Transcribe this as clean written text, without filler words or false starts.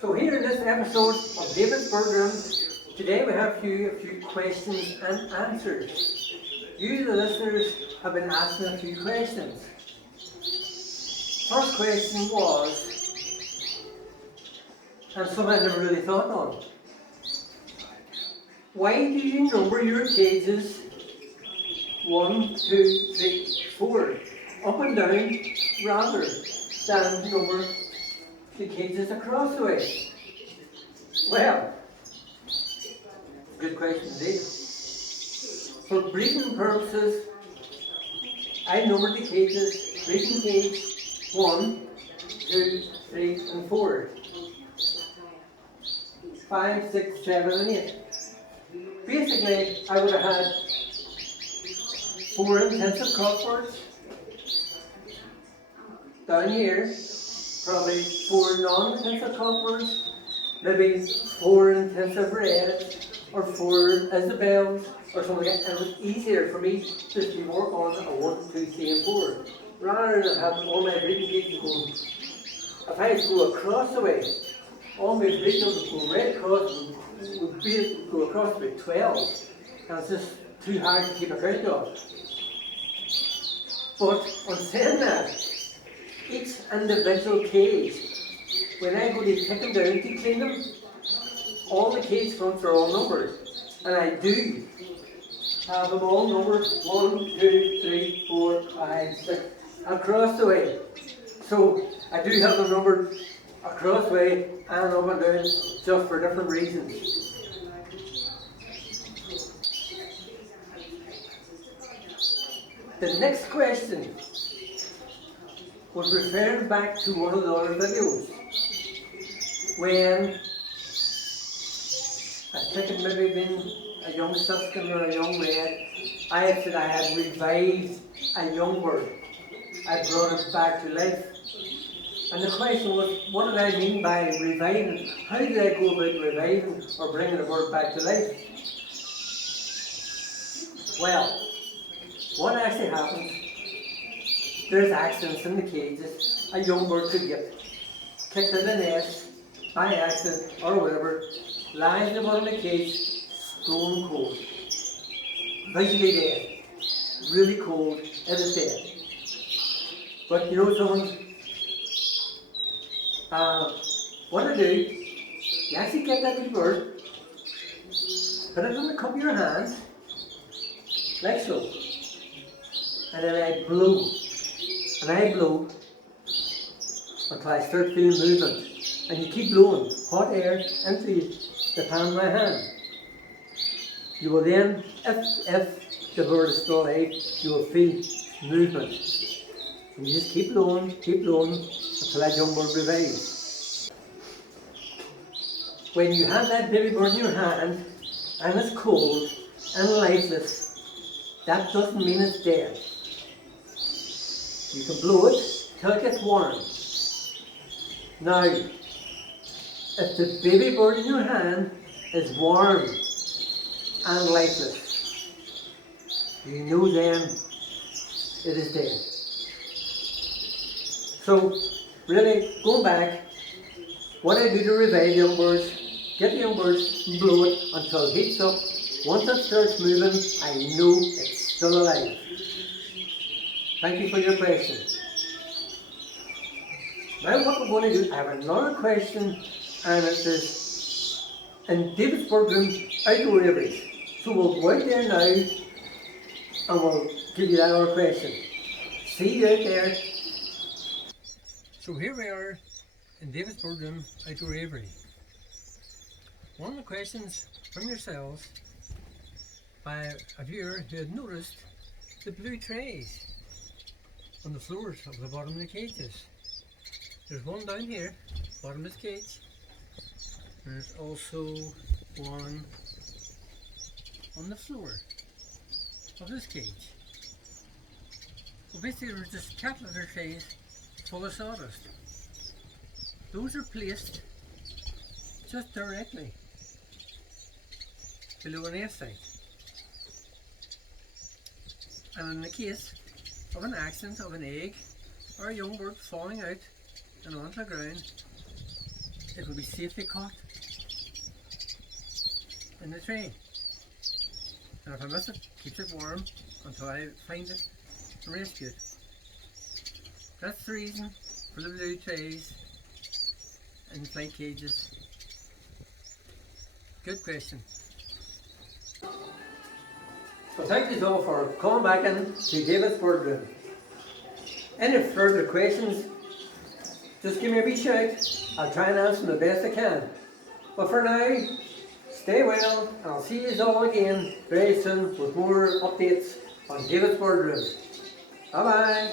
So here in this episode of Davidsbirdroom, today we have a few questions and answers. You, the listeners, have been asking a few questions. First question was, and something I never really thought on. Why do you number your cages 1, 2, 3, 4 up and down rather than number the cages across the way? Well, good question indeed. For breeding purposes, I numbered the cages, breeding cage 1, 2, 3 and 4. 5, 6, 7 and 8. Basically, I would have had 4 intensive cockbirds down here, probably 4 non-intensive cockbirds, maybe 4 intensive reds, or 4 Isabels, or something like that. And it was easier for me just to work on a 1, 2, 3 and 4, rather than having all my breeding cages going. If I had to go across the way, all my breeding would go right across, would go across about 12, and it's just too hard to keep a count of. But on saying that, each individual cage, when I go to take them down to clean them, all the cage fronts are all numbered, and I do have them all numbered 1, 2, 3, 4, 5, 6 across the way. So I do have them numbered across the way and up and down, just for different reasons. The next question was referring back to one of the other videos, when I think it maybe been a young suskin or a young red, I had said I had revived a young bird. I brought it back to life. And the question was, what did I mean by reviving? How did I go about reviving or bringing a bird back to life? Well, what actually happens, there's accidents in the cages. A young bird could get kicked in the nest by accident or whatever, lies in the bottom of the cage, stone cold, visually dead, really cold, it is dead. But you know something, what I do, you actually get that little bird, put it in the cup of your hand, like so, and then I blow until I start feeling movement. And you keep blowing hot air into the palm of my hand. You will then, if the bird is still alive, you will feel movement. And you just keep blowing until that young bird revives. When you have that baby bird in your hand and it's cold and lifeless, that doesn't mean it's dead. You can blow it till it gets warm. Now, if the baby bird in your hand is warm and lifeless, you know then it is dead. So, really, going back, what I do to revive young birds, get the young birds and blow it until it heats up. Once it starts moving, I know it's still alive. Thank you for your question. Now what we're going to do, I have another question, and it is in Davidsbirdroom outdoor aviaries. So we'll go out there now and we'll give you that other question. See you out there. So here we are in Davidsbirdroom outdoor aviary. One of the questions from yourselves by a viewer who had noticed the blue trays on the floors of the bottom of the cages. There's one down here, bottom of this cage, and there's also one on the floor of this cage. Well, basically there's just cat litter trays full of sawdust. Those are placed just directly below an nest site. And in the case of an accident of an egg or a young bird falling out and onto the ground, it will be safely caught in the tray. And if I miss it, keeps it warm until I find it and rescue it. That's the reason for the blue trays and flight cages. Good question. So thank you all for coming back in to Davidsbirdroom. Any further questions, just give me a wee shout. I'll try and answer them the best I can. But for now, stay well, and I'll see you all again very soon with more updates on Davidsbirdroom. Bye bye.